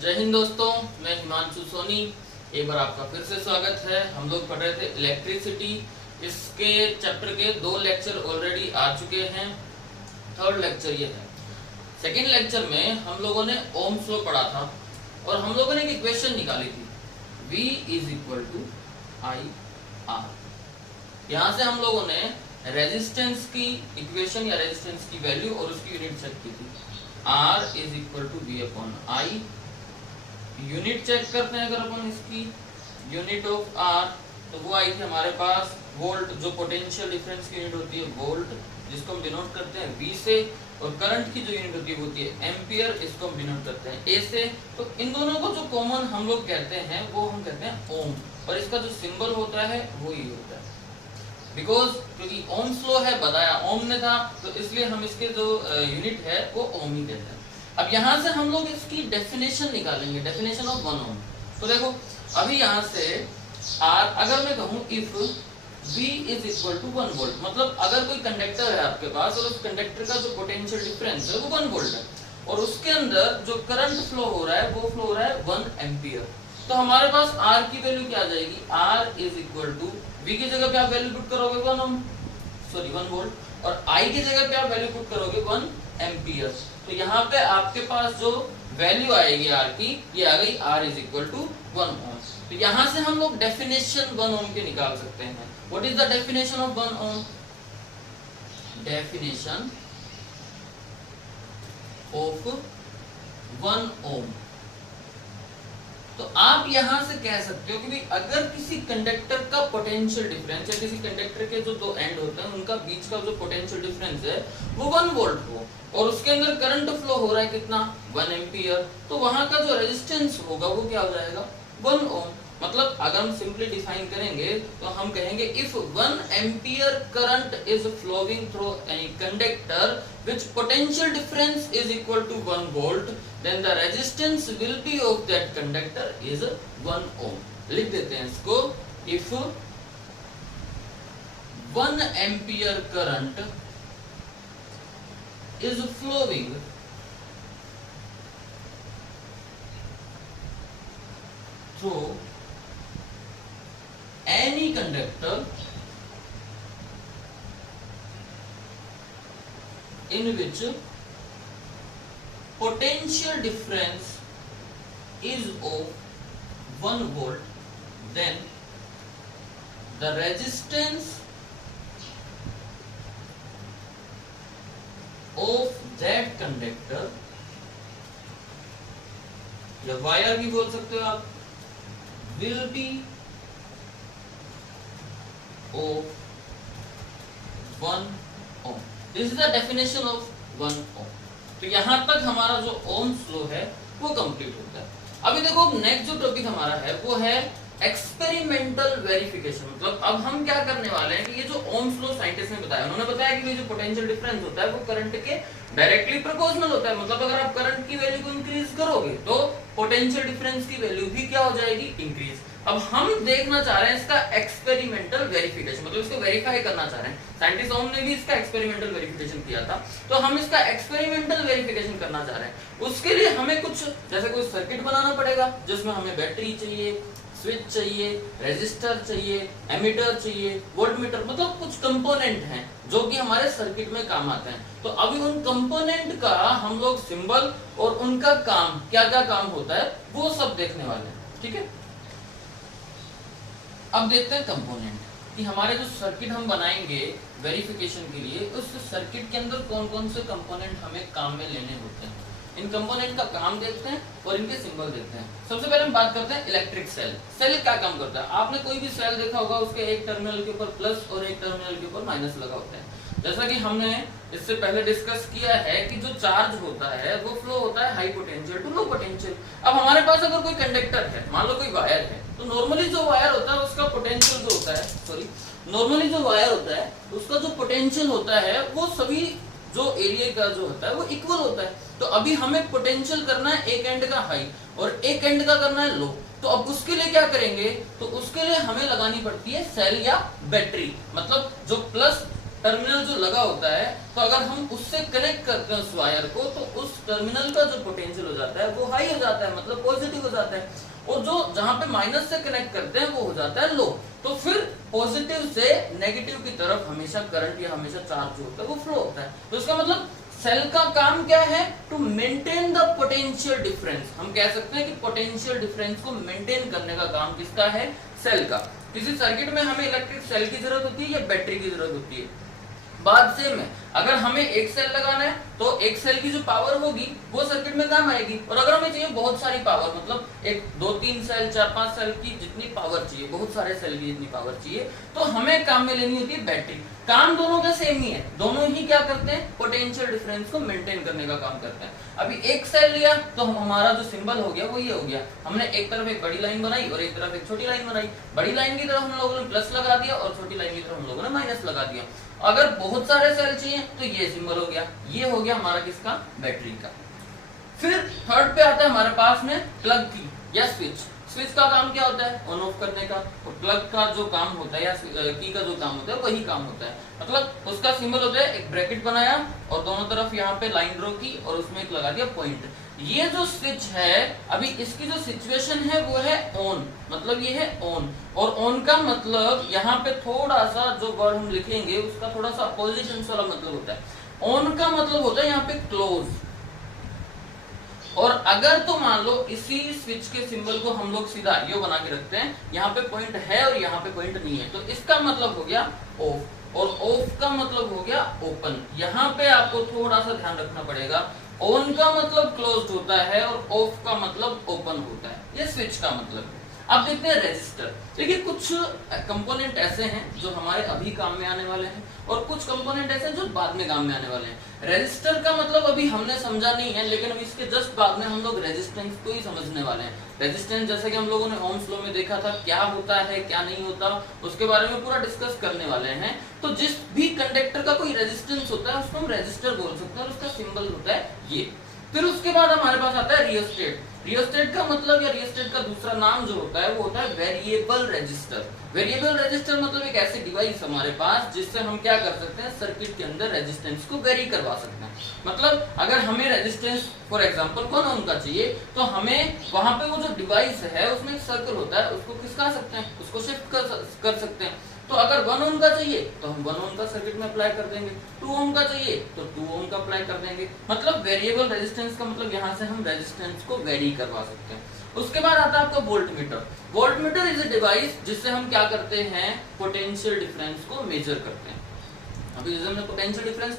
जय हिंद दोस्तों, मैं हिमांशु सोनी। एक बार आपका फिर से स्वागत है। हम लोग पढ़ रहे थे इलेक्ट्रिसिटी। इसके चैप्टर के 2 लेक्चर ऑलरेडी आ चुके हैं। थर्ड लेक्चर ये है। सेकेंड लेक्चर में हम लोगों ने ओम्स लॉ पढ़ा था और हम लोगों ने एक इक्वेशन निकाली थी, V is equal to I R. यहाँ से हम लोगों ने रेजिस्टेंस की इक्वेशन या रेजिस्टेंस की वैल्यू और उसकी यूनिट चेक की थी। R is equal to V upon I. Unit check करते हैं अगर अपन इसकी यूनिट ऑफ R, तो वो आई थी हमारे पास वोल्ट, जो पोटेंशियल डिफरेंस की यूनिट होती है वोल्ट, जिसको हम डिनोट करते हैं V से, और करंट की जो यूनिट होती है वो होती है एम्पियर, इसको हम डिनोट करते हैं A से। तो इन दोनों को जो कॉमन हम लोग कहते हैं वो हम कहते हैं ओम, और इसका जो सिंबल होता है वो ये होता है। बिकॉज क्योंकि ओम्स लॉ है, बताया ओम ने था, तो इसलिए हम इसके जो यूनिट है वो ओम ही कहते हैं। अब यहाँ से हम लोग इसकी डेफिनेशन निकालेंगे, डेफिनेशन ऑफ 1 ओम। तो देखो अभी यहाँ से आर, अगर मैं कहूँ if V is equal to 1 volt, मतलब अगर कोई कंडक्टर है आपके पास और उस कंडक्टर का जो पोटेंशियल डिफरेंस है वो 1 वोल्ट है और उसके अंदर जो करंट फ्लो हो रहा है वो फ्लो हो रहा है 1 एम्पियर, तो हमारे पास R की वैल्यू क्या आ जाएगी? R is equal to V की जगह पे आप वैल्यू पुट करोगे 1 वोल्ट, और I की जगह पे आप वैल्यू पुट करोगे 1 एम्पियर। तो यहाँ पे आपके पास जो वैल्यू आएगी R की, ये आ गई R is equal to 1 ohm. तो यहाँ से हम लोग डेफिनेशन 1 ओम के निकाल सकते हैं। What is the definition of 1 ohm? Definition of 1 ohm, तो आप यहां से कह सकते हो कि भाई अगर किसी कंडक्टर का पोटेंशियल डिफरेंस या किसी कंडक्टर के जो दो एंड होते हैं उनका बीच का जो पोटेंशियल डिफरेंस है वो 1 वोल्ट हो और उसके अंदर करंट फ्लो हो रहा है कितना? 1 एम्पियर, तो वहां का जो रेजिस्टेंस होगा वो क्या हो जाएगा? 1 ओम। मतलब अगर हम सिंपली डिफाइन करेंगे तो हम कहेंगे if 1 ampere current is flowing through any conductor which potential difference is equal to 1 volt, then the resistance will be of that conductor is 1 ohm. लिख देते हैं इसको, if 1 ampere current is flowing through any conductor in which potential difference is of 1 volt, then the resistance of that conductor, या wire भी बोल सकते हो आप, will be of 1 ohm. This is the definition of 1 ohm. तो यहाँ तक हमारा जो ओम्स लॉ है वो कंप्लीट होता है। अभी देखो नेक्स्ट जो टॉपिक हमारा है वो है एक्सपेरिमेंटल वेरिफिकेशन। मतलब अब हम क्या करने वाले हैं कि ये जो ओम्स लॉ साइंटिस्ट ने बताया, उन्होंने बताया कि ये जो पोटेंशियल डिफरेंस होता है वो करंट के डायरेक्टली प्रोपोर्शनल होता है। मतलब अगर आप करंट की वैल्यू को इंक्रीज करोगे तो पोटेंशियल डिफरेंस की वैल्यू भी क्या हो जाएगी? इंक्रीज। अब हम देखना चाह रहे हैं इसका एक्सपेरिमेंटल वेरिफिकेशन, मतलब इसको वेरीफाई करना चाह रहे हैं। साइंटिस्ट ओम ने भी इसका एक्सपेरिमेंटल वेरिफिकेशन किया था, तो हम इसका एक्सपेरिमेंटल वेरिफिकेशन करना चाह रहे हैं। उसके लिए हमें कुछ जैसे कोई सर्किट बनाना पड़ेगा जिसमें हमें बैटरी चाहिए, स्विच चाहिए, रेजिस्टर चाहिए, एमीटर चाहिए, वोल्टमीटर, मतलब कुछ कंपोनेंट हैं जो कि हमारे सर्किट में काम आते हैं। तो अभी उन कंपोनेंट का हम लोग सिंबल और उनका काम, क्या क्या काम होता है वो सब देखने वाले हैं। ठीक है, अब देखते हैं कंपोनेंट कि हमारे जो सर्किट हम बनाएंगे वेरिफिकेशन के लिए, उस सर्किट के अंदर कौन कौन से कंपोनेंट हमें काम में लेने होते हैं। इन कंपोनेंट का काम देखते हैं और इनके सिंबल देखते हैं। सबसे पहले हम बात करते हैं इलेक्ट्रिक सेल। सेल क्या काम करता है? आपने कोई भी सेल देखा होगा, उसके एक टर्मिनल के ऊपर प्लस और एक टर्मिनल के ऊपर माइनस लगा होता है। जैसा कि हमने इससे पहले डिस्कस किया है कि जो चार्ज होता है वो फ्लो होता है high potential to low potential. अब हमारे पास अगर कोई कंडक्टर है, मान लो कोई वायर है, तो नॉर्मली जो वायर होता है उसका पोटेंशियल जो होता है, नॉर्मली जो वायर होता है उसका जो पोटेंशियल होता है वो सभी जो एरिया का जो होता है वो इक्वल होता है। तो अभी हमें पोटेंशियल करना है एक एंड का हाई और एक एंड का करना है लो। तो अब उसके लिए क्या करेंगे? तो उसके लिए हमें लगानी पड़ती है सेल या बैटरी। मतलब जो प्लस टर्मिनल जो लगा होता है, तो अगर हम उससे कनेक्ट करते हैं उस वायर को, तो उस टर्मिनल का जो पोटेंशियल हो जाता है वो हाई हो जाता है, मतलब पॉजिटिव हो जाता है, और जो जहां पे माइनस से कनेक्ट करते हैं वो हो जाता है लो। तो फिर पॉजिटिव से नेगेटिव की तरफ हमेशा करंट या हमेशा चार्ज जो होता है वो फ्लो होता है। तो इसका मतलब सेल का काम क्या है? To maintain the potential difference. हम कह सकते हैं कि पोटेंशियल डिफरेंस को मेंटेन करने का काम किसका है? सेल का। किसी सर्किट में हमें इलेक्ट्रिक सेल की जरूरत होती है या बैटरी की जरूरत होती है? बात सेम है। अगर हमें एक सेल लगाना है तो एक सेल की जो पावर होगी वो सर्किट में काम आएगी, और अगर हमें चाहिए बहुत सारी पावर, मतलब एक 2-3 सेल 4-5 सेल की जितनी पावर चाहिए, बहुत सारे सेल की जितनी पावर चाहिए, तो हमें काम में लेनी होती है बैटरी। काम दोनों का सेम ही है, दोनों ही क्या करते हैं? पोटेंशियल डिफरेंस को मेंटेन करने का काम करते हैं। अभी एक सेल लिया तो हमारा जो सिंबल हो गया वो ये हो गया, हमने एक तरफ एक बड़ी लाइन बनाई और एक तरफ एक छोटी लाइन बनाई। बड़ी लाइन की तरफ हम लोगों ने प्लस लगा दिया और छोटी लाइन की तरफ हम लोगों ने माइनस लगा दिया। अगर बहुत सारे सेल चाहिए तो ये सिंबल हो गया, ये हो गया हमारा किसका? बैटरी का। फिर थर्ड पे आता है हमारे पास में प्लग की या स्विच। स्विच का काम क्या होता है? ऑन ऑफ करने का। और प्लग का जो काम होता है या की का जो काम होता है वही काम होता है, मतलब उसका सिंबल होता है एक ब्रैकेट बनाया और दोनों तरफ यहाँ पे लाइन ड्रॉ की और उसमें एक लगा दिया पॉइंट। ये जो स्विच है, अभी इसकी जो सिचुएशन है वो है ऑन, मतलब ये है ऑन। और ऑन का मतलब यहाँ पे थोड़ा सा जो वर्ड हम लिखेंगे उसका थोड़ा सा अपोजिशन वाला मतलब होता है। ऑन का मतलब होता है यहाँ पे क्लोज। और अगर तो मान लो इसी स्विच के सिंबल को हम लोग सीधा यो बना के रखते हैं, यहाँ पे पॉइंट है और यहाँ पे पॉइंट नहीं है, तो इसका मतलब हो गया ऑफ, और ऑफ का मतलब हो गया ओपन। यहाँ पे आपको थोड़ा सा ध्यान रखना पड़ेगा, ऑन का मतलब क्लोज्ड होता है और ऑफ का मतलब ओपन होता है, ये स्विच का मतलब है। अब देखते हैं रेजिस्टर। देखिए कुछ कंपोनेंट ऐसे हैं जो हमारे अभी काम में आने वाले हैं और कुछ कंपोनेंट ऐसे हैं जो बाद में काम में आने वाले हैं। रेजिस्टर का मतलब अभी हमने समझा नहीं है, लेकिन अब इसके जस्ट बाद में हम लोग रेजिस्टेंस को ही समझने वाले हैं। रेजिस्टेंस जैसे कि हम लोगों ने ओम्स लॉ में देखा था, क्या होता है क्या नहीं होता, उसके बारे में पूरा डिस्कस करने वाले हैं। तो जिस भी कंडक्टर का कोई रेजिस्टेंस होता है उसको हम रेजिस्टर बोल सकते हैं और उसका सिंबल होता है ये। फिर उसके बाद हमारे पास आता है रियोस्टेट। रियोस्टेट का मतलब या रियोस्टेट का दूसरा नाम जो होता है वो होता है वेरिएबल रेजिस्टर। वेरिएबल रेजिस्टर मतलब एक ऐसी डिवाइस हमारे पास जिससे हम क्या कर सकते हैं? सर्किट के अंदर रेजिस्टेंस को वेरी करवा सकते हैं। मतलब अगर हमें रेजिस्टेंस फॉर एग्जांपल 1 ओम का चाहिए तो हमें वहां पे वो जो डिवाइस है उसमें एक सर्कल होता है, उसको खिसका सकते हैं, उसको शिफ्ट कर सकते हैं। तो अगर 1 ओम का चाहिए तो हम 1 ओम का सर्किट में अप्लाई कर देंगे, 2 ओम का चाहिए तो 2 ओम का अप्लाई कर देंगे। मतलब वेरिएबल रेजिस्टेंस का मतलब यहाँ से हम रेजिस्टेंस को वेरी करवा सकते हैं। उसके बाद आता है आपका voltmeter. Voltmeter is a device जिससे हम क्या करते हैं? पोटेंशियल डिफरेंस को मेजर करते हैं। अभी जैसे हमने पोटेंशियल डिफरेंस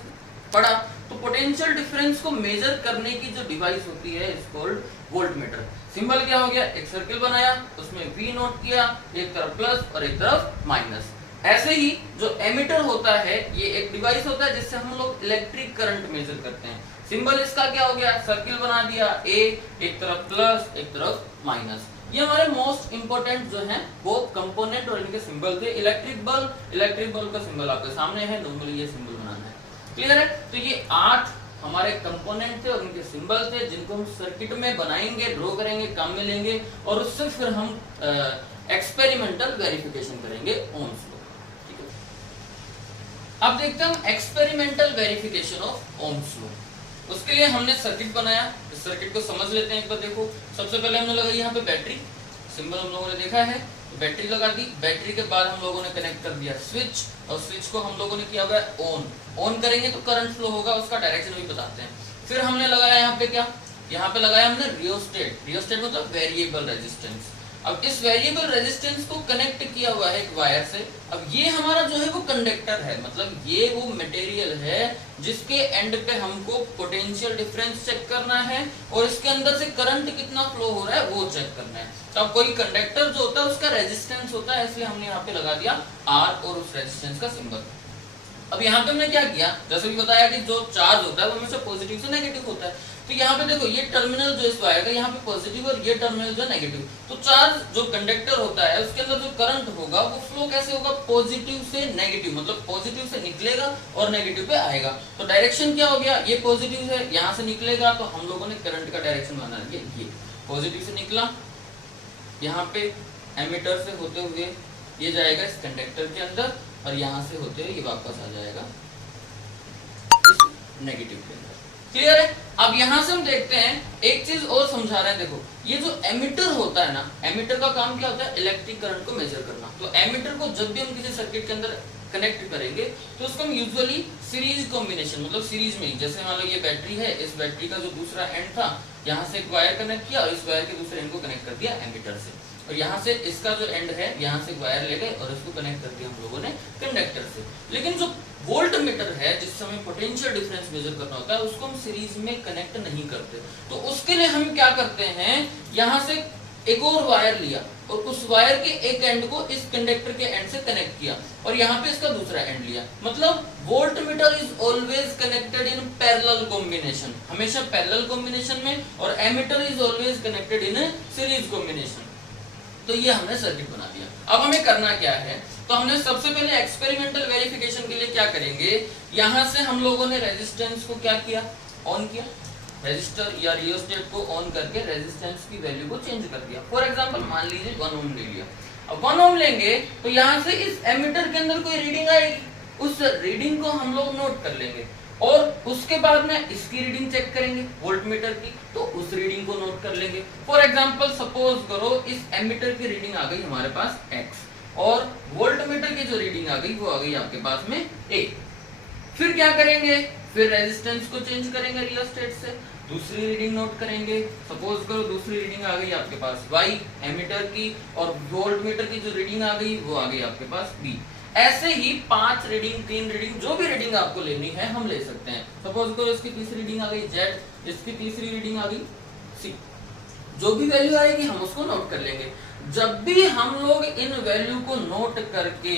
पढ़ा, तो पोटेंशियल डिफरेंस को मेजर करने की जो डिवाइस होती है इज कॉल्ड वोल्टमीटर। सिंबल क्या हो गया? एक सर्किल बनाया, उसमें V नोट किया, एक तरफ प्लस और एक तरफ माइनस। ऐसे ही जो एमीटर होता है ये एक डिवाइस होता है जिससे हम लोग इलेक्ट्रिक करंट मेजर करते हैं। सिंबल इसका क्या हो गया? सर्किल बना दिया, ए, एक तरफ प्लस एक तरफ माइनस। ये हमारे मोस्ट इंपोर्टेंट जो हैं वो कंपोनेंट और इनके सिंबल थे। इलेक्ट्रिक बल्ब का सिंबल आपके सामने है, नॉर्मली ये सिंबल बनाना है, क्लियर है? तो ये 8 हमारे कंपोनेंट थे और उनके सिंबल थे जिनको हम सर्किट में बनाएंगे, ड्रॉ करेंगे, काम में लेंगे और उससे फिर हम एक्सपेरिमेंटल वेरिफिकेशन करेंगे ओम्स लॉ। ठीक है, अब देखते हैं हम experimental verification of Ohm's law. उसके लिए हमने सर्किट बनाया, इस सर्किट को समझ लेते हैं एक बार। देखो सबसे पहले हमने लगाई यहाँ पे बैटरी, सिंबल हम लोगों ने देखा है, बैटरी लगा दी। बैटरी के बाद हम लोगों ने कनेक्ट कर दिया स्विच, और स्विच को हम लोगों ने किया हुआ है ऑन। ऑन करेंगे तो करंट फ्लो होगा, उसका डायरेक्शन भी बताते हैं। फिर हमने लगाया यहाँ पे क्या? यहाँ पे लगाया हमने रियोस्टेट। रियोस्टेट मतलब वेरिएबल रेजिस्टेंस। अब इस वेरिएबल रेजिस्टेंस को कनेक्ट किया हुआ है एक वायर से। अब ये हमारा जो है वो कंडक्टर है, मतलब ये वो मटेरियल है जिसके एंड पे हमको पोटेंशियल डिफरेंस चेक करना है और इसके अंदर से करंट कितना फ्लो हो रहा है वो चेक करना है। तो अब कोई कंडक्टर जो होता है उसका रेजिस्टेंस होता है, इसलिए हमने यहाँ पे लगा दिया R और उस रेजिस्टेंस का सिंबल। अब यहाँ पे हमने क्या किया? जैसे भी बताया कि जो चार्ज होता है वो हमेशा पॉजिटिव से नेगेटिव होता है। तो यहाँ पे देखो ये टर्मिनल जो इस वायर का यहाँ पे पॉजिटिव और ये टर्मिनल जो नेगेटिव। तो चार्ज जो कंडक्टर होता है उसके अंदर जो करंट होगा वो फ्लो कैसे होगा? पॉजिटिव से नेगेटिव, मतलब पॉजिटिव से निकलेगा और नेगेटिव पे आएगा। तो डायरेक्शन क्या हो गया? ये पॉजिटिव है, यहाँ से निकलेगा तो हम लोगों ने करंट का डायरेक्शन बना दिया, ये पॉजिटिव से निकला, यहाँ पे एमीटर से होते हुए ये जाएगा इस कंडक्टर के अंदर और यहाँ से होते हुए ये वापस आ जाएगा इस नेगेटिव के अंदर। क्लियर है? अब यहाँ से हम देखते हैं एक चीज और समझा रहे हैं। देखो ये जो एमिटर होता है ना, एमिटर का काम क्या होता है? इलेक्ट्रिक करंट को मेजर करना। तो एमिटर को जब भी हम किसी सर्किट के अंदर कनेक्ट करेंगे तो उसको हम यूजुअली सीरीज कॉम्बिनेशन, मतलब सीरीज में ही, जैसे मान लो ये बैटरी है, इस बैटरी का जो दूसरा एंड था यहाँ से एक वायर कनेक्ट किया और इस वायर के दूसरे एंड को कनेक्ट कर दिया एमिटर से, और यहाँ से इसका जो एंड है यहाँ से वायर ले गए और इसको कनेक्ट कर दिया हम लोगों ने कंडक्टर से। लेकिन जो वोल्ट मीटर है जिससे हमें पोटेंशियल डिफरेंस मेजर करना होता है उसको हम सीरीज में कनेक्ट नहीं करते। तो उसके लिए हम क्या करते हैं, यहाँ से एक और वायर लिया और उस वायर के एक एंड को इस कंडक्टर के एंड से कनेक्ट किया और यहाँ पे इसका दूसरा एंड लिया। मतलब voltmeter is always connected in parallel combination, हमेशा पैरेलल कॉम्बिनेशन में, और ammeter is always connected in series combination. तो ये हमने सर्किट बना दिया। अब हमें करना क्या है, तो हमने सबसे पहले एक्सपेरिमेंटल वेरिफिकेशन के लिए क्या करेंगे, यहाँ से हम लोगों ने रेजिस्टेंस को क्या किया, ऑन किया, रेजिस्टर या रियोस्टेट को ऑन करके रेजिस्टेंस की वैल्यू को चेंज कर दिया। फॉर एग्जांपल मान लीजिए 1 ओम ले लिया। अब 1 ओम लेंगे तो यहाँ से इस एमीटर के अंदर कोई रीडिंग आएगी, उस रीडिंग को हम लोग नोट कर लेंगे और उसके बाद में इसकी रीडिंग चेक करेंगे वोल्टमीटर की, तो उस रीडिंग को नोट कर लेंगे। फॉर एग्जांपल सपोज करो इस एमीटर की रीडिंग आ गई हमारे पास x और वोल्टमीटर की जो रीडिंग आ गई वो आ गई आपके पास में a। फिर क्या करेंगे, फिर रेजिस्टेंस को चेंज करेंगे रियोस्टेट से, दूसरी रीडिंग नोट करेंगे। सपोज करो दूसरी रीडिंग आ गई आपके पास y एमीटर की और वोल्टमीटर की जो रीडिंग आ गई वो आ गई आपके पास b। ऐसे ही 5 रीडिंग, 3 रीडिंग, जो भी रीडिंग आपको लेनी है हम ले सकते हैं। सपोज करो इसकी तीसरी रीडिंग आ गई z, इसकी तीसरी रीडिंग आ गई c, जो भी वैल्यू आएगी हम उसको नोट कर लेंगे। जब भी हम लोग इन वैल्यू को नोट करके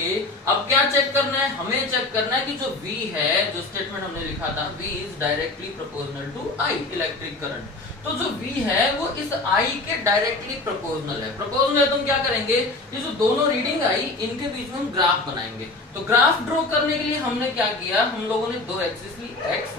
अब क्या चेक करना है, हमें चेक करना है कि जो V है, जो स्टेटमेंट हमने लिखा था V is directly proportional to I electric current, तो जो V है वो इस I के डायरेक्टली प्रोपोर्शनल है। प्रोपोर्शनल है तो हम क्या करेंगे, ये जो दोनों रीडिंग आई इनके बीच में हम ग्राफ बनाएंगे। तो ग्राफ ड्रॉ करने के लिए हमने क्या किया, हम लोगों ने 2 एक्सिस ली x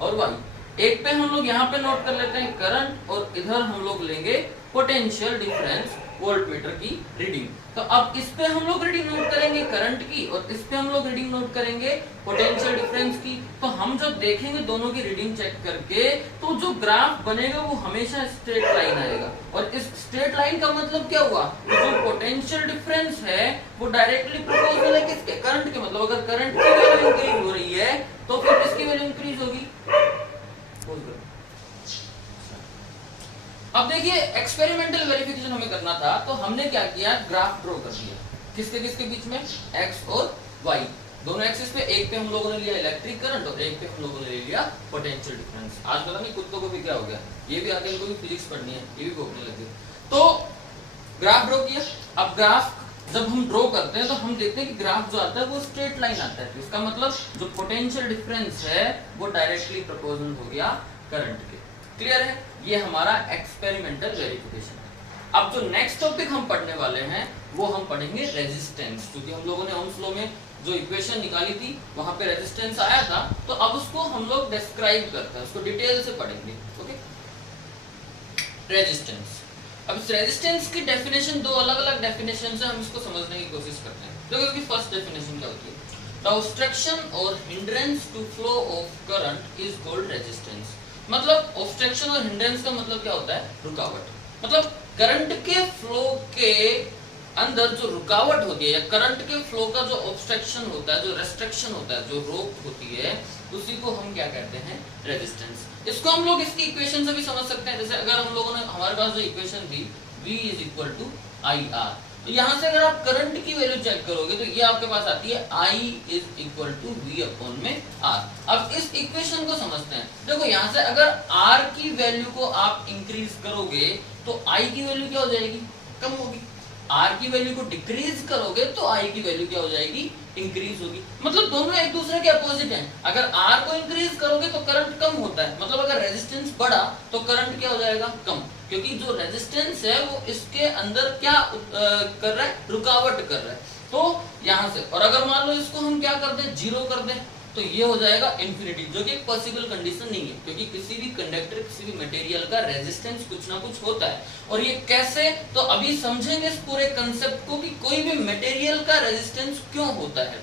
और y। एक पे हम लोग यहाँ पे नोट कर लेते हैं करंट और इधर हम लोग लेंगे पोटेंशियल डिफरेंस वोल्टमीटर की रीडिंग। तो अब इस पे हम लोग रीडिंग नोट करेंगे करंट की और इस पे हम लोग रीडिंग नोट करेंगे पोटेंशियल डिफरेंस की। तो हम जब देखेंगे दोनों की रीडिंग चेक करके तो जो ग्राफ बनेगा वो हमेशा स्ट्रेट लाइन आएगा। और इस स्ट्रेट लाइन का मतलब क्या हुआ, जो पोटेंशियल डिफरेंस है वो डायरेक्टली प्रोपोर्शनल है किसके, करंट के। मतलब अगर करंट की वैल्यू इंक्रीज हो रही है तो फिर किसकी वैल्यू इंक्रीज होगी। अब देखिए एक्सपेरिमेंटल वेरिफिकेशन हमें करना था तो हमने क्या किया, ग्राफ ड्रॉ कर दिया किसके किसके बीच में, x और y दोनों एक्सिस पे। एक पे हम लोगों ने लिया इलेक्ट्रिक करंट और एक पे हम लोगों ने ले लिया पोटेंशियल डिफरेंस। आज पता नहीं कुत्तों को भी क्या हो गया, ये भी आगे इनको भी फिजिक्स पढ़नी है, ये भी भोगने लगे। तो ग्राफ ड्रॉ किया। अब ग्राफ जब हम ड्रॉ करते हैं तो हम देखते हैं कि ग्राफ जो आता है वो स्ट्रेट लाइन आता है। इसका मतलब जो पोटेंशियल डिफरेंस है वो डायरेक्टली प्रोपोर्शनल हो गया करंट के। क्लियर है, ये हमारा एक्सपेरिमेंटल वेरिफिकेशन है। अब जो नेक्स्ट टॉपिक हम पढ़ने वाले हैं वो हम पढ़ेंगे रेजिस्टेंस, क्योंकि हम लोगों ने ओम्स लॉ में जो इक्वेशन निकाली थी वहां पे रेजिस्टेंस आया था, तो अब उसको हम लोग डिस्क्राइब करते हैं, उसको डिटेल से पढ़ेंगे। Okay, resistance. अब इस रेजिस्टेंस की डेफिनेशन, 2 अलग अलग डेफिनेशन से हम इसको समझने की कोशिश करते हैं। तो इसकी फर्स्ट डेफिनेशन क्या होती है, द ऑब्स्ट्रक्शन और hindrance to flow of current is called resistance. मतलब ऑब्स्ट्रक्शन और हिंड्रेंस का मतलब क्या होता है, रुकावट। मतलब करंट के फ्लो के अंदर जो रुकावट होती है या करंट के फ्लो का जो ऑब्स्ट्रक्शन होता है, जो रेस्ट्रिक्शन होता है, जो रोक होती है, उसी को हम क्या कहते हैं, रेजिस्टेंस। इसको हम लोग इसकी इक्वेशन से भी समझ सकते हैं। जैसे अगर हम लोगों ने, हमारे पास जो इक्वेशन थी V is equal to IR, तो यहाँ से अगर आप करंट की वैल्यू चेक करोगे तो ये आपके पास आती है I is equal to V upon में R। अब इस इक्वेशन को समझते हैं। देखो यहाँ से अगर R की वैल्यू को आप इंक्रीज करोगे तो I की वैल्यू क्या हो जाएगी, कम होगी। R की वैल्यू को डिक्रीज करोगे तो I की वैल्यू क्या हो जाएगी, इंक्रीज होगी। मतलब दोनों एक दूसरे के अपोजिट हैं। अगर R को इंक्रीज करोगे तो करंट कम होता है, मतलब अगर रेजिस्टेंस बढ़ा तो करंट क्या हो जाएगा, कम। क्योंकि जो रेजिस्टेंस है वो इसके अंदर क्या कर रहा है, रुकावट कर रहा है। तो यहाँ से, और अगर मान लो इसको हम क्या कर दें, 0 कर दें, तो ये हो जाएगा इंफिनिटी, जो कि एक पॉसिबल कंडीशन नहीं है। क्योंकि किसी भी कंडक्टर, किसी भी मटेरियल का रेजिस्टेंस कुछ ना कुछ होता है। और ये कैसे, तो अभी समझेंगे इस पूरे कंसेप्ट को कि कोई भी मटेरियल का रेजिस्टेंस क्यों होता है।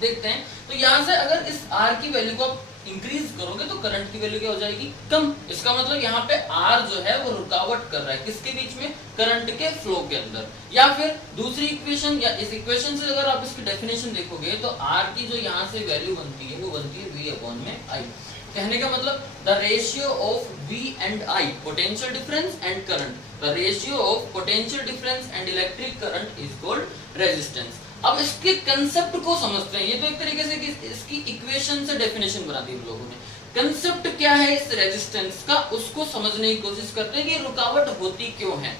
देखते हैं। तो यहाँ से अगर इस R की वैल्यू को आप इंक्रीज करोगे तो करंट की वैल्यू क्या हो जाएगी, कम। इसका मतलब यहाँ पे R जो है वो रुकावट कर रहा है किसके बीच में, करंट के फ्लो के अंदर। या फिर दूसरी इक्वेशन, या इस इक्वेशन से अगर आप इसकी डेफिनेशन देखोगे तो R की जो यहाँ से वैल्यू बनती है वो बनती है V अपॉन में I। कहने का मतलब the ratio of V and I, potential difference and current, the ratio of potential difference and electric current is called resistance. अब इसके कंसेप्ट को समझते हैं। ये तो एक तरीके से इसकी इक्वेशन से डेफिनेशन बना दी हम लोगों ने। कंसेप्ट क्या है इस रेजिस्टेंस का, उसको समझने की कोशिश करते हैं कि रुकावट होती क्यों है।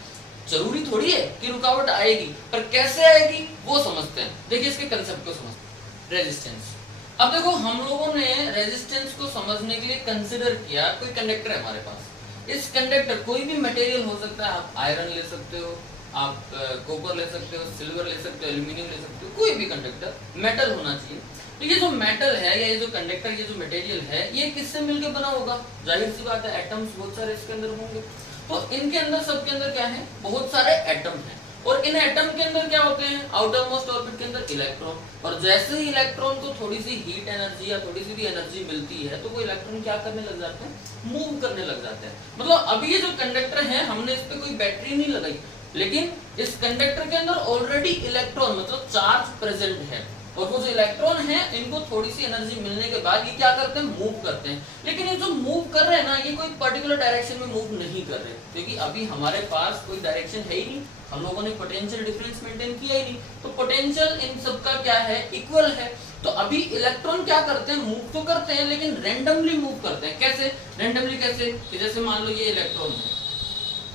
जरूरी थोड़ी है कि रुकावट आएगी, पर कैसे आएगी वो समझते हैं। देखिए इसके कंसेप्ट को समझते हैं। रेजिस्टेंस, अब देखो हम लोगों ने रेजिस्टेंस को समझने के लिए कंसिडर किया कोई कंडक्टर है हमारे पास। इस कंडक्टर कोई भी मटेरियल हो सकता है, आप आयरन ले सकते हो, आप कॉपर ले सकते हो, सिल्वर ले सकते हो, एल्यूमिनियम ले सकते हो, कोई भी कंडक्टर मेटल होना चाहिए। तो ये जो मेटल है या ये जो कंडक्टर, ये जो मटेरियल है, ये किससे मिलकर बना होगा, जाहिर सी बात है एटम्स बहुत सारे इसके अंदर होंगे। तो इनके अंदर, सबके अंदर क्या है, बहुत सारे एटम हैं। और इन एटम के अंदर क्या होते हैं, आउटर मोस्ट ऑर्बिट के अंदर इलेक्ट्रॉन। और जैसे ही इलेक्ट्रॉन को थोड़ी सी हीट एनर्जी या थोड़ी सी भी एनर्जी मिलती है तो वो इलेक्ट्रॉन क्या करने लग जाते हैं, मूव करने लग जाते हैं। मतलब अभी ये जो कंडक्टर है, हमने इस पे कोई बैटरी नहीं लगाई, लेकिन इस कंडक्टर के अंदर ऑलरेडी इलेक्ट्रॉन मतलब चार्ज प्रेजेंट है। और वो जो इलेक्ट्रॉन है, इनको थोड़ी सी एनर्जी मिलने के बाद ये क्या करते हैं, मूव करते हैं। लेकिन ये जो मूव कर रहे हैं ना, ये कोई पर्टिकुलर डायरेक्शन में मूव नहीं कर रहे, क्योंकि अभी हमारे पास कोई डायरेक्शन है ही नहीं, हम लोगों ने पोटेंशियल डिफरेंस मेंटेन किया ही नहीं। तो पोटेंशियल इन सबका क्या है, इक्वल है। तो अभी इलेक्ट्रॉन क्या करते हैं, मूव तो करते हैं लेकिन रैंडमली मूव करते हैं। कैसे रैंडमली, कैसे कि जैसे मान लो ये इलेक्ट्रॉन है,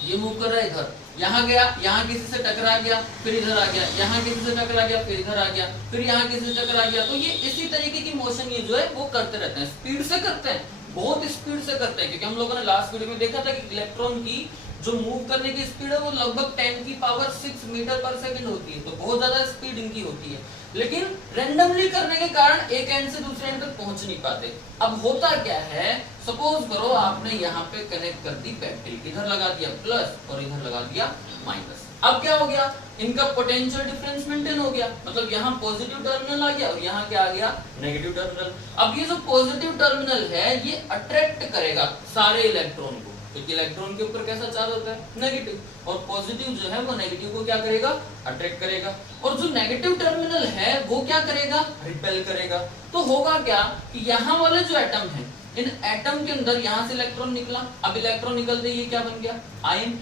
ये मूव कर रहा है इधर, यहाँ गया, यहाँ किसी से टकरा गया, फिर इधर आ गया, यहाँ किसी से टकरा गया, फिर इधर आ गया, फिर यहाँ किसी से टकरा गया। तो ये इसी तरीके की मोशन ये जो है वो करते रहते हैं, स्पीड से करते हैं, बहुत स्पीड से करते हैं। क्योंकि हम लोगों ने लास्ट वीडियो में देखा था कि इलेक्ट्रॉन की जो मूव करने की स्पीड है वो लगभग 10 की पावर 6 मीटर पर सेकंड होती है। तो बहुत ज्यादा स्पीड इनकी होती है, लेकिन रैंडमली करने के कारण एक एंड से दूसरे एंड तक पहुंच नहीं पाते। अब होता क्या है, सपोज करो आपने यहाँ पे कनेक्ट कर दी बैटरी, इधर लगा दिया प्लस और इधर लगा दिया माइनस। अब क्या हो गया, इनका पोटेंशियल डिफरेंस मेंटेन हो गया, मतलब यहाँ पॉजिटिव टर्मिनल आ गया और यहाँ क्या आ गया, नेगेटिव टर्मिनल। अब ये जो पॉजिटिव टर्मिनल है ये अट्रैक्ट करेगा सारे इलेक्ट्रॉन को, क्योंकि इलेक्ट्रॉन के ऊपर कैसा चार्ज होता है, नेगेटिव। और पॉजिटिव जो है वो नेगेटिव को क्या करेगा, अट्रैक्ट करेगा। और जो नेगेटिव टर्मिनल है वो क्या करेगा, रिपेल करेगा। तो होगा क्या कि यहाँ वाले जो एटम है, इन एटम के अंदर यहाँ से इलेक्ट्रॉन निकला, अब इलेक्ट्रॉन निकलते ये क्या बन गया, आयन।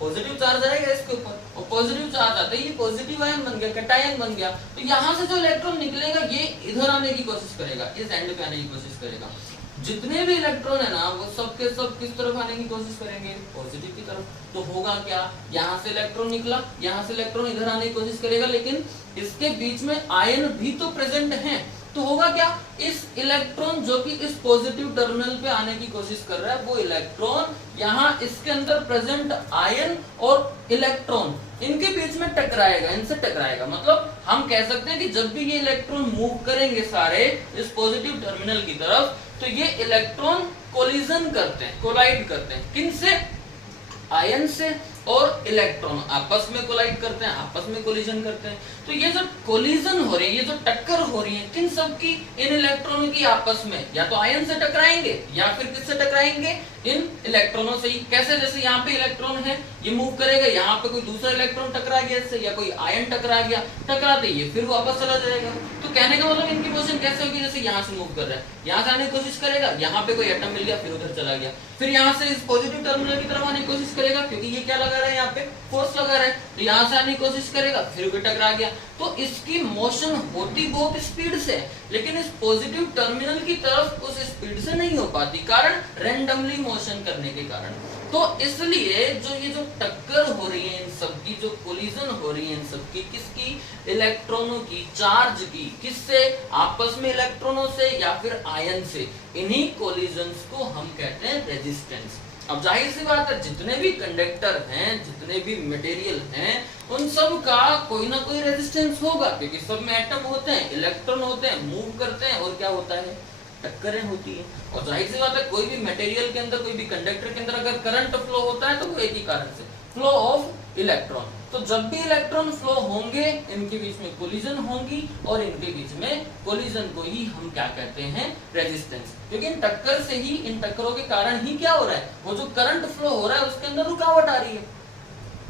पॉजिटिव चार्ज आएगा इसके ऊपर, और पॉजिटिव चार्ज आता है ये पॉजिटिव आयन बन गया, कैटायन बन गया। तो यहाँ से जो इलेक्ट्रॉन निकलेगा ये इधर आने की कोशिश करेगा, इस एंड पे आने की कोशिश करेगा। जितने भी इलेक्ट्रॉन है ना वो सब के सब किस तरफ आने की कोशिश करेंगे, पॉजिटिव की तरफ। तो होगा क्या, यहाँ से इलेक्ट्रॉन निकला, यहाँ से इलेक्ट्रॉन इधर आने की कोशिश करेगा, लेकिन इसके बीच में आयन भी तो प्रेजेंट है। तो होगा क्या, इस इलेक्ट्रॉन जो कि इस पॉजिटिव टर्मिनल पे आने की कोशिश कर रहा है, वो इलेक्ट्रॉन यहाँ इसके अंदर प्रेजेंट आयन और इलेक्ट्रॉन इनके बीच में टकराएगा, इनसे टकराएगा। मतलब हम कह सकते हैं कि जब भी ये इलेक्ट्रॉन मूव करेंगे सारे इस पॉजिटिव टर्मिनल की तरफ, तो ये इलेक्ट्रॉन कोलिजन करते हैं, कोलाइड करते हैं, किनसे, आयन से। और इलेक्ट्रॉन आपस में कोलाइड करते हैं, आपस में कोलिजन करते हैं। तो ये जो कोलिजन हो रही है, ये जो टक्कर हो रही है, किन सब की, इन इलेक्ट्रॉनों की आपस में, या तो आयन से टकराएंगे या फिर किससे टकराएंगे, इन इलेक्ट्रॉनों से ही। कैसे, जैसे यहाँ पे इलेक्ट्रॉन है, ये मूव करेगा, यहाँ पे कोई दूसरा इलेक्ट्रॉन टकरा गया इससे, या कोई आयन टकरा गया, टकराते ही फिर वापस चला जाएगा। तो कहने का मतलब इनकी मोशन कैसे होगी, जैसे यहाँ से मूव कर रहा है, यहाँ से आने की कोशिश करेगा, यहाँ पे कोई एटम मिल गया, फिर उधर चला गया, फिर यहाँ से इस पॉजिटिव टर्मिनल की तरफ आने की कोशिश करेगा, क्योंकि ये क्या लगा रहा है, यहाँ पे फोर्स लगा रहा है, तो यहाँ से आने की कोशिश करेगा, फिर कोई टकरा गया। तो इसकी मोशन होती बहुत स्पीड से, लेकिन इस पॉजिटिव टर्मिनल की तरफ उस स्पीड से नहीं हो पाती, कारण रैंडमली मोशन करने के कारण। तो इसलिए ये जो टक्कर हो रही है, इन सब की जो कोलिजन हो रही है, इन सब की, किसकी, इलेक्ट्रॉनों की, चार्ज की, किससे, आपस में इलेक्ट्रॉनों से या फिर आयन से। इन्हीं कोलिजन्स को हम कहते हैं रेजिस्टेंस। अब जाहिर सी बात है, जितने भी कंडक्टर हैं, जितने भी मटेरियल हैं, उन सब का कोई ना कोई रेजिस्टेंस होगा, क्योंकि सब में एटम होते हैं, इलेक्ट्रॉन होते हैं, मूव करते हैं, और क्या होता है, टक्करें होती है। और जाहिर सी बात है, कोई भी मटेरियल के अंदर, कोई भी कंडक्टर के अंदर अगर करंट फ्लो होता है तो वो एक ही कारण से, फ्लो ऑफ इलेक्ट्रॉन। तो जब भी इलेक्ट्रॉन फ्लो होंगे इनके बीच में कोलिजन होंगी और इनके बीच में कोलिजन को ही हम क्या कहते हैं, रेजिस्टेंस। क्योंकि इन टक्कर से ही, इन टक्करों के कारण ही क्या हो रहा है, वो जो करंट फ्लो हो रहा है उसके अंदर रुकावट आ रही है,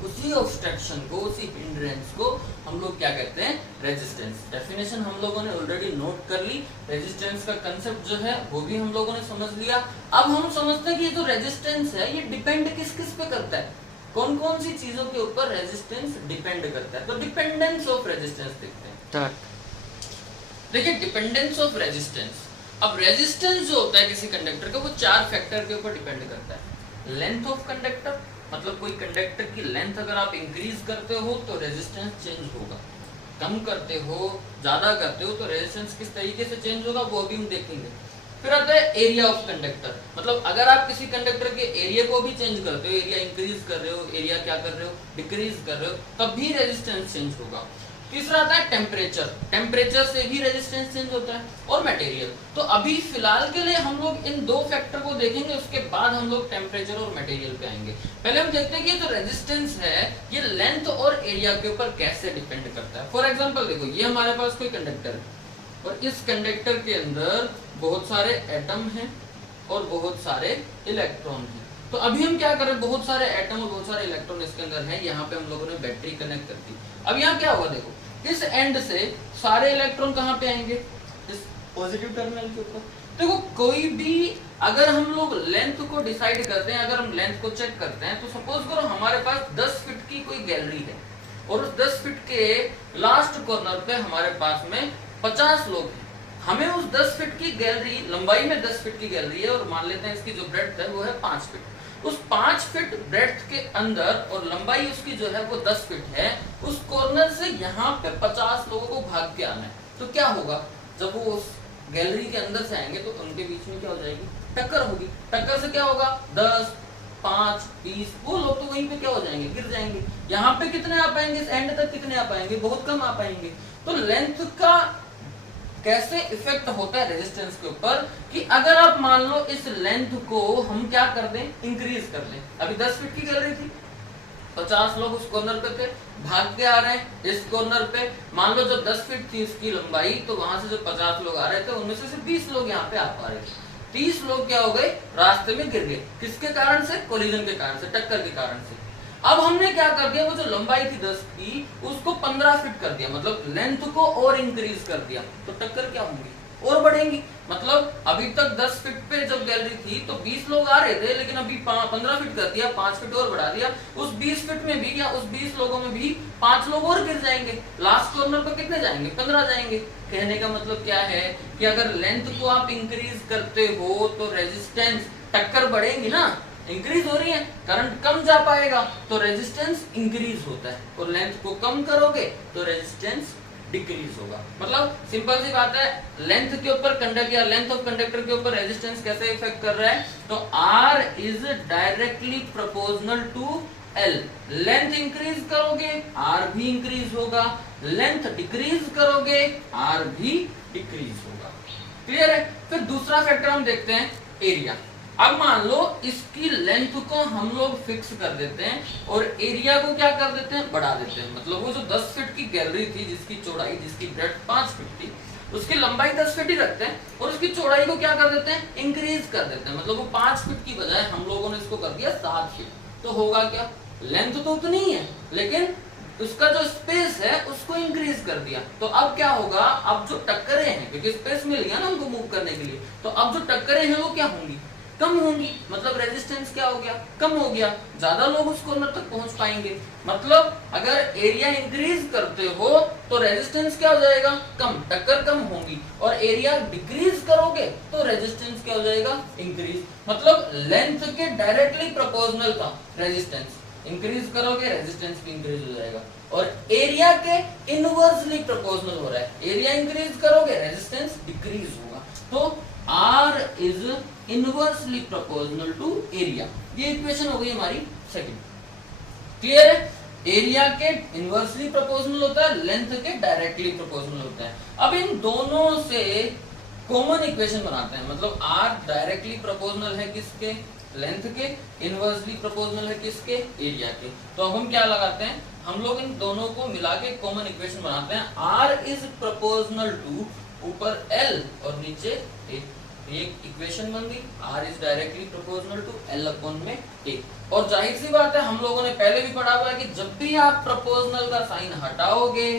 उसी ऑब्स्ट्रक्शन को, उसी हिंड्रेंस को हम लोग क्या कहते हैं, रेजिस्टेंस। डेफिनेशन हम लोगों ने ऑलरेडी नोट कर ली, रेजिस्टेंस का कंसेप्ट जो है वो भी हम लोगों ने समझ लिया। अब हम समझते हैं कि ये जो रेजिस्टेंस है ये डिपेंड किस किस पे करता है, कौन कौन सी चीजों के ऊपर रेजिस्टेंस डिपेंड करता है। तो डिपेंडेंस ऑफ रेजिस्टेंस देखते हैं। देखिए डिपेंडेंस ऑफ रेजिस्टेंस, अब रेजिस्टेंस जो होता है किसी कंडक्टर का वो 4 फैक्टर के ऊपर डिपेंड करता है। लेंथ ऑफ कंडक्टर, मतलब कोई कंडक्टर की लेंथ अगर आप इंक्रीज करते हो तो रेजिस्टेंस चेंज होगा, कम करते हो, ज्यादा करते हो तो रेजिस्टेंस किस तरीके से चेंज होगा वो अभी हम देखेंगे। फिर आता है एरिया ऑफ कंडक्टर, मतलब अगर आप किसी कंडक्टर के एरिया को भी चेंज करते हो, एरिया इंक्रीज कर रहे हो, एरिया क्या कर रहे हो, डिक्रीज कर रहे हो, तब भी रेजिस्टेंस चेंज होगा। तीसरा आता है टेम्परेचर, टेम्परेचर से भी रेजिस्टेंस चेंज होता है, और मटेरियल। तो अभी फिलहाल के लिए हम लोग इन 2 फैक्टर को देखेंगे, उसके बाद हम लोग टेम्परेचर और मटेरियल पे आएंगे। पहले हम देखते हैं कि जो रेजिस्टेंस है ये लेंथ और एरिया के ऊपर कैसे डिपेंड करता है। फॉर एग्जांपल देखो, ये हमारे पास कोई कंडक्टर है और इस कंडक्टर के अंदर बहुत सारे एटम हैं और बहुत सारे इलेक्ट्रॉन हैं। तो अभी हम क्या कर रहे हैं, बहुत सारे एटम और बहुत सारे इलेक्ट्रॉन इसके अंदर हैं, यहाँ पे हम लोगों ने बैटरी कनेक्ट कर दी। अब यहाँ क्या होगा, देखो इस एंड से सारे इलेक्ट्रॉन कहाँ पे आएंगे, इस पॉजिटिव टर्मिनल के ऊपर। देखो कोई भी अगर हम लोग लेंथ को डिसाइड करते हैं, अगर हम लेंथ को चेक करते हैं, तो सपोज करो हमारे पास 10 फीट की कोई गैलरी है और उस 10 फीट के लास्ट कॉर्नर पे हमारे पास में 50 लोग हैं। हमें उस 10 फीट की गैलरी, लंबाई में 10 फीट की गैलरी है और मान लेते हैं इसकी जो ब्रेड्थ है वो है 5 फीट। उस 5 फीट ब्रेड्थ के अंदर और लंबाई उसकी जो है वो 10 फीट है, उस कॉर्नर से यहाँ पे 50 लोगों को भाग के आना है। तो क्या होगा, जब वो उस गैलरी के अंदर से आएंगे तो उनके बीच में क्या हो जाएगी, टक्कर होगी। टक्कर से क्या होगा, 10, 5, 20 वो लोग तो वहीं पे क्या हो जाएंगे, गिर जाएंगे। यहाँ पे कितने आ पाएंगे, इस एंड तक कितने आ पाएंगे, बहुत कम आ पाएंगे। तो लेंथ का कैसे इफेक्ट होता है रेजिस्टेंस के ऊपर, कि अगर आप मान लो इस लेंथ को हम क्या कर दें, इंक्रीज कर लें। अभी 10 फीट की गैलरी थी, 50 लोग उस कॉर्नर पे थे, भाग के आ रहे हैं इस कॉर्नर पे। मान लो जब 10 फीट थी इसकी लंबाई, तो वहां से जो 50 लोग आ रहे थे उनमें से सिर्फ 20 लोग यहाँ पे आ पा रहे थे। 30 लोग क्या हो गए, रास्ते में गिर गए। किसके कारण से, कोलिजन के कारण से, टक्कर के कारण से। अब हमने क्या कर दिया, वो जो लंबाई थी 10 की उसको 15 फीट कर दिया, मतलब लेंथ को और इंक्रीज कर दिया। तो टक्कर क्या होंगी, और बढ़ेंगी। मतलब अभी तक 10 फीट पे जब गैलरी थी तो 20 लोग आ रहे थे, लेकिन अभी 15 फीट कर दिया, 5 फीट और बढ़ा दिया। उस 20 फीट में भी या उस 20 लोगों में भी 5 लोग और गिर जाएंगे। लास्ट कॉर्नर पे कितने जाएंगे, 15 जाएंगे। कहने का मतलब क्या है कि अगर लेंथ को आप इंक्रीज करते हो तो रेजिस्टेंस, टक्कर बढ़ेगी ना, इंक्रीज हो रही है, करंट कम जा पाएगा तो रेजिस्टेंस इंक्रीज होता है, और लेंथ को कम करोगे तो रेजिस्टेंस डिक्रीज होगा। मतलब सिंपल सी बात है, लेंथ के ऊपर कंडक्टर या लेंथ ऑफ कंडक्टर के ऊपर रेजिस्टेंस कैसे इफेक्ट कर रहा है, तो R is directly proportional to L। Length increase करोगे R भी इंक्रीज होगा, लेंथ डिक्रीज करोगे R भी डिक्रीज होगा। क्लियर है। फिर दूसरा फैक्टर हम देखते हैं, एरिया। अब मान लो इसकी लेंथ को हम लोग फिक्स कर देते हैं और एरिया को क्या कर देते हैं, बढ़ा देते हैं। मतलब वो जो 10 फीट की गैलरी थी, जिसकी चौड़ाई, जिसकी ब्रेड्थ 5 फीट थी, उसकी लंबाई 10 फीट ही रखते हैं और उसकी चौड़ाई को क्या कर देते हैं, इंक्रीज कर देते हैं। मतलब वो 5 फीट की बजाय हम लोगों ने इसको कर दिया 7 फीट। तो होगा क्या, लेंथ तो उतनी ही है लेकिन उसका जो स्पेस है उसको इंक्रीज कर दिया। तो अब क्या होगा, अब जो टक्करें हैं, क्योंकि स्पेस मिल गया ना हमको मूव करने के लिए, तो अब जो टक्करें हैं वो क्या होंगी, कम होंगी। मतलब रेजिस्टेंस क्या हो गया, कम हो गया, ज्यादा लोग उस कॉर्नर तक पहुंच पाएंगे। मतलब अगर एरिया इंक्रीज करते हो तो रेजिस्टेंस क्या हो जाएगा, कम, टक्कर कम होंगी, और एरिया डिक्रीज करोगे तो रेजिस्टेंस क्या हो जाएगा, इंक्रीज। मतलब लेंथ के डायरेक्टली प्रोपोर्शनल था रेजिस्टेंस, इंक्रीज करोगे रेजिस्टेंस भी इंक्रीज हो जाएगा, और एरिया के इनवर्सली प्रोपोर्शनल हो रहा है, एरिया इंक्रीज करोगे रेजिस्टेंस डिक्रीज होगा। तो R is inversely proportional to area। ये इक्वेशन हो गई हमारी सेकंड। क्लियर है। एरिया के इनवर्सली प्रोपोर्शनल होता है, लेंथ के डायरेक्टली प्रोपोर्शनल होता है। अब इन दोनों से कॉमन इक्वेशन बनाते हैं। मतलब R डायरेक्टली प्रोपोर्शनल है किसके, लेंथ के, इनवर्सली प्रोपोर्शनल है किसके, एरिया के। तो अब हम क्या लगाते हैं, हम लोग इन दोनों को मिला के कॉमन इक्वेशन बनाते हैं। आर इज प्रोपोर्शनल टू, ऊपर एल और नीचे ए, एक इक्वेशन बन गई, R is directly proportional to L upon में ए। और जाहिर सी बात है, हम लोगों ने पहले भी पढ़ा हुआ है कि जब भी आप प्रोपोर्शनल का साइन हटाओगे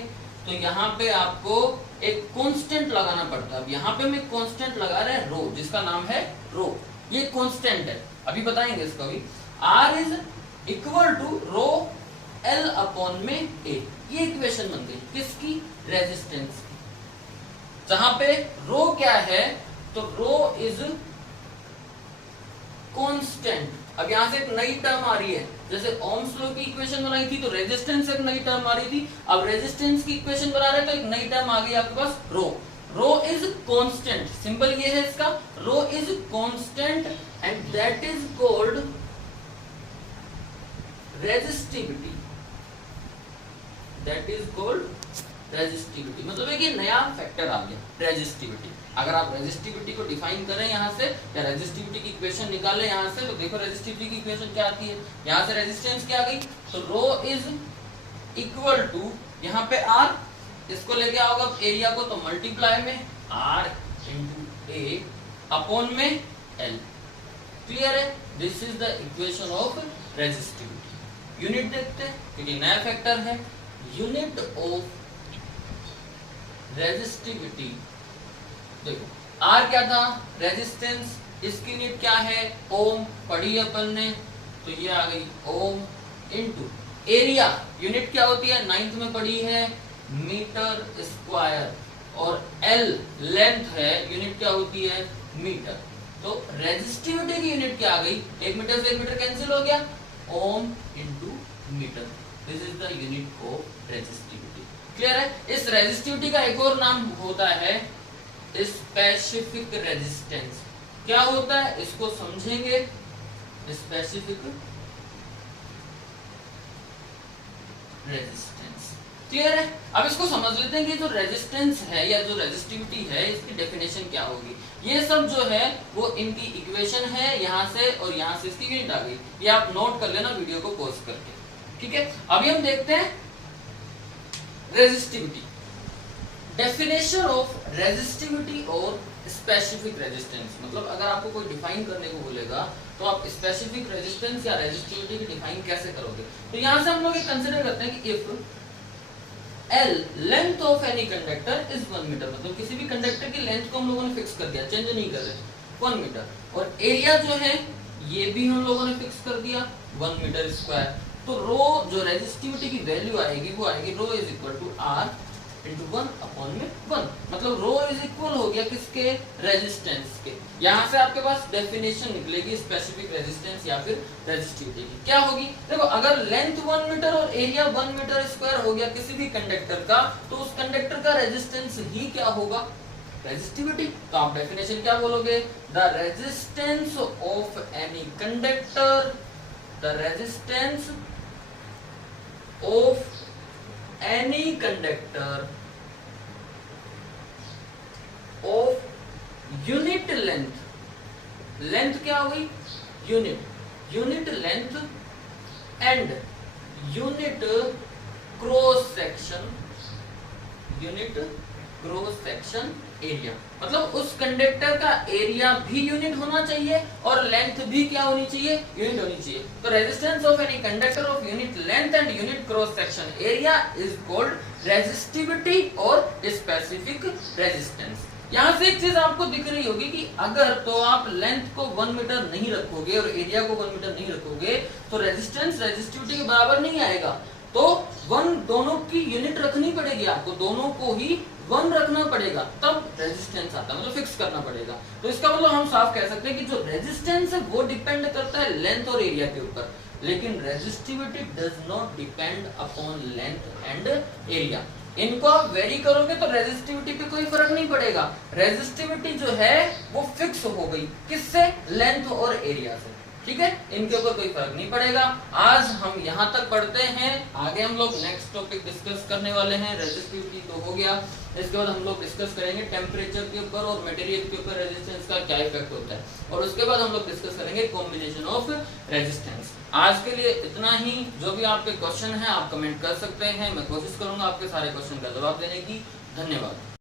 तो यहाँ पे आपको एक कांस्टेंट लगाना पड़ता है। अब यहाँ पे हम एक कांस्टेंट लगा रहे हैं रो, जिसका नाम है रो, ये कांस्टेंट है, अभी बताएंगे इसका भी। R is equal to rho L upon में ए, ये इक्वेशन बन गई किसकी, रेजिस्टेंस की। जहां पे रो क्या है, तो रो इज कांस्टेंट। अब यहां से एक नई टर्म आ रही है, जैसे ओम्स लॉ की इक्वेशन बनाई थी तो रेजिस्टेंस एक नई टर्म आ रही थी, अब रेजिस्टेंस की इक्वेशन बना रहे हैं तो एक नई टर्म आ गई आपके पास rho. Rho is constant, simple ये है इसका, rho is constant and that is called resistivity, that is called resistivity. मतलब एक ये नया फैक्टर आ गया रेजिस्टिविटी। अगर आप रेजिस्टिविटी को डिफाइन करें यहाँ से, या रेजिस्टिविटी की इक्वेशन निकालें यहाँ से, तो देखो रेजिस्टिविटी की इक्वेशन क्या आती है, यहाँ से रेजिस्टेंस क्या आ गई, तो रो इज इक्वल टू, यहाँ पे आर, इसको लेके आओगे एरिया को तो मल्टीप्लाई में आर इंटू ए अपॉन में एल। क्लियर है, this is the equation of resistivity. Unit देखते हैं क्योंकि नया फैक्टर है, यूनिट ऑफ रेजिस्टिविटी। देखो आर क्या था, रेजिस्टेंस, इसकी यूनिट क्या है, ओम, पढ़ी अपन ने, तो ये आ गई ओम इनटू एरिया, यूनिट क्या होती है, 9th में पढ़ी है, मीटर स्क्वायर, और एल लेंथ है, यूनिट क्या होती है, मीटर। तो रेजिस्टिविटी की यूनिट क्या आ गई, 1 मीटर से 1 मीटर कैंसिल हो गया, ohm into metre. This is the unit of resistivity. Clear है। इस रेजिस्टिविटी का एक और नाम होता है स्पेसिफिक रेजिस्टेंस। क्या होता है इसको समझेंगे, स्पेसिफिक रेजिस्टेंस। क्लियर है। अब इसको समझ लेते हैं कि जो रेजिस्टेंस है या जो रेजिस्टिविटी है, इसकी डेफिनेशन क्या होगी। ये सब जो है वो इनकी इक्वेशन है, यहाँ से और यहाँ से इसकी यूनिट आ गई। ये आप नोट कर लेना वीडियो को पॉज करके, ठीक है। अभी हम देखते हैं रेजिस्टिविटी, डेफिनेशन ऑफ रेजिस्टिविटी और स्पेसिफिक रेजिस्टेंस। मतलब अगर आपको कोई डिफाइन करने को बोलेगा तो आप स्पेसिफिक रेजिस्टेंस या रेजिस्टिविटी की डिफाइन कैसे करोगे। तो यहां से हम लोग ये कंसीडर करते हैं कि if L length of any conductor is 1 metre, मतलब किसी भी कंडक्टर की लेंथ को हम लोगों ने फिक्स कर दिया, चेंज नहीं कर रहे, 1 मीटर, और एरिया जो है ये भी हम लोगों ने फिक्स कर दिया 1 मीटर स्क्वायर। तो रो जो रेजिस्टिविटी की वैल्यू आएगी वो आएगी rho is equal to R into 1 upon में 1। मतलब रो इज इक्वल हो गया किसके, रेजिस्टेंस के। यहाँ से आपके पास डेफिनेशन निकलेगी स्पेसिफिक रेजिस्टेंस या फिर रेजिस्टिविटी की। क्या होगी, देखो अगर लेंथ 1 मीटर और एरिया 1 मीटर स्क्वायर हो गया किसी भी कंडक्टर का, तो उस कंडक्टर का रेजिस्टेंस ही क्या होगा, रेजिस्टिविटी। तो आप डेफिनेशन क्या बोलोगे, the resistance of any conductor, the resistance of any conductor of unit length, length क्या हो गई, unit length and unit cross section area। मतलब उस कंडक्टर का एरिया भी यूनिट होना चाहिए और लेंथ भी क्या होनी चाहिए, यूनिट होनी चाहिए। तो resistance of any conductor of unit length and unit cross section area is called resistivity और स्पेसिफिक रेजिस्टेंस। यहाँ से एक चीज आपको दिख रही होगी कि अगर तो आप लेंथ को 1 मीटर नहीं रखोगे और एरिया को 1 मीटर नहीं रखोगे तो रेजिस्टेंस रेजिस्टिविटी के बराबर नहीं आएगा। तो 1 दोनों की यूनिट रखनी पड़ेगी आपको, दोनों को ही 1 रखना पड़ेगा, तब रेजिस्टेंस आता है, मतलब फिक्स करना पड़ेगा। तो इसका मतलब हम साफ कह सकते हैं कि जो रेजिस्टेंस है वो डिपेंड करता है लेंथ और एरिया के ऊपर, लेकिन resistivity does not depend upon length and area. इनको आप वेरी करोगे तो रेजिस्टिविटी पे कोई फर्क नहीं पड़ेगा। रेजिस्टिविटी जो है वो फिक्स हो गई, किससे, लेंथ और एरिया से। ठीक है, इनके ऊपर कोई फर्क नहीं पड़ेगा। आज हम यहाँ तक पढ़ते हैं, आगे हम लोग नेक्स्ट टॉपिक डिस्कस करने वाले हैं। रेजिस्टिविटी तो हो गया, इसके बाद हम लोग डिस्कस करेंगे टेम्परेचर के ऊपर और मटेरियल के ऊपर रेजिस्टेंस का क्या इफेक्ट होता है, और उसके बाद हम लोग डिस्कस करेंगे कॉम्बिनेशन ऑफ रेजिस्टेंस। आज के लिए इतना ही। जो भी आपके क्वेश्चन है आप कमेंट कर सकते हैं, मैं कोशिश करूंगा आपके सारे क्वेश्चन का जवाब देने की। धन्यवाद।